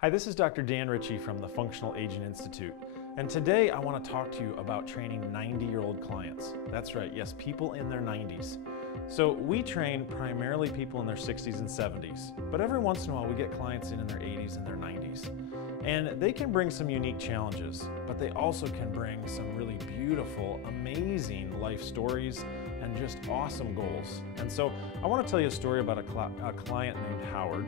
Hi, this is Dr. Dan Ritchie from the Functional Aging Institute, and today I want to talk to you about training 90-year-old clients. That's right, yes, people in their 90s. So we train primarily people in their 60s and 70s, but every once in a while we get clients in their 80s and their 90s. And they can bring some unique challenges, but they also can bring some really beautiful, amazing life stories and just awesome goals. And so I want to tell you a story about a client named Howard.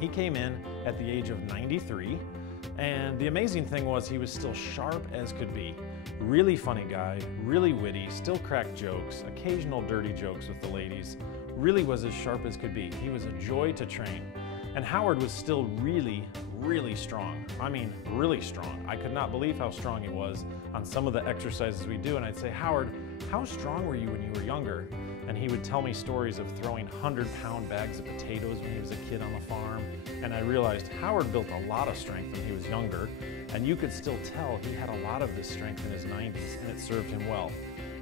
He came in at the age of 93, and the amazing thing was he was still sharp as could be. Really funny guy, really witty, still cracked jokes, occasional dirty jokes with the ladies, really was as sharp as could be. He was a joy to train. And Howard was still really strong. I mean, really strong. I could not believe how strong he was on some of the exercises we do, and I'd say, Howard, how strong were you when you were younger? And he would tell me stories of throwing 100-pound bags of potatoes when he was a kid on the farm. And I realized Howard built a lot of strength when he was younger, and you could still tell he had a lot of this strength in his 90s, and it served him well.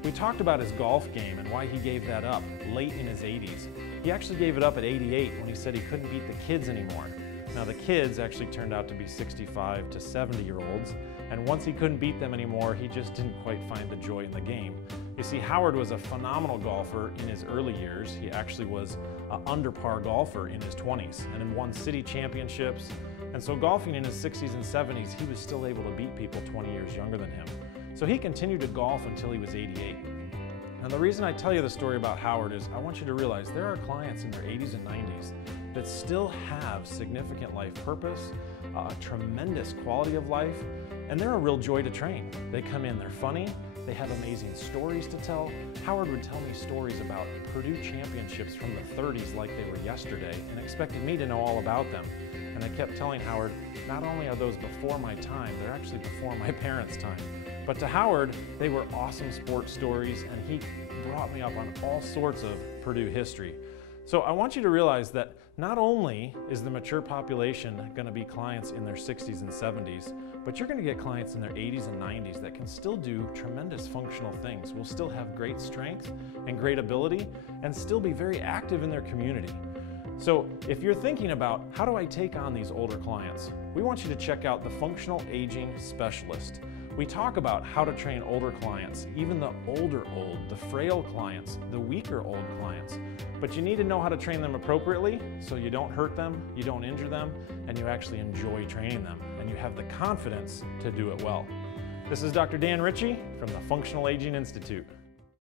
We talked about his golf game and why he gave that up late in his 80s. He actually gave it up at 88 when he said he couldn't beat the kids anymore. Now the kids actually turned out to be 65 to 70-year-olds, and once he couldn't beat them anymore, he just didn't quite find the joy in the game. You see, Howard was a phenomenal golfer in his early years. He actually was an under par golfer in his 20s and then won city championships. And so golfing in his 60s and 70s, he was still able to beat people 20 years younger than him. So he continued to golf until he was 88. And the reason I tell you the story about Howard is I want you to realize there are clients in their 80s and 90s that still have significant life purpose, a tremendous quality of life, and they're a real joy to train. They come in, they're funny, they have amazing stories to tell. Howard would tell me stories about Purdue championships from the 30s like they were yesterday and expected me to know all about them. And I kept telling Howard, not only are those before my time, they're actually before my parents' time. But to Howard, they were awesome sports stories, and he brought me up on all sorts of Purdue history. So I want you to realize that not only is the mature population going to be clients in their 60s and 70s, but you're going to get clients in their 80s and 90s that can still do tremendous functional things, will still have great strength and great ability, and still be very active in their community. So if you're thinking about how do I take on these older clients, we want you to check out the Functional Aging Specialist. We talk about how to train older clients, even the older the frail clients, the weaker old clients. But you need to know how to train them appropriately so you don't hurt them, you don't injure them, and you actually enjoy training them, and you have the confidence to do it well. This is Dr. Dan Ritchie from the Functional Aging Institute.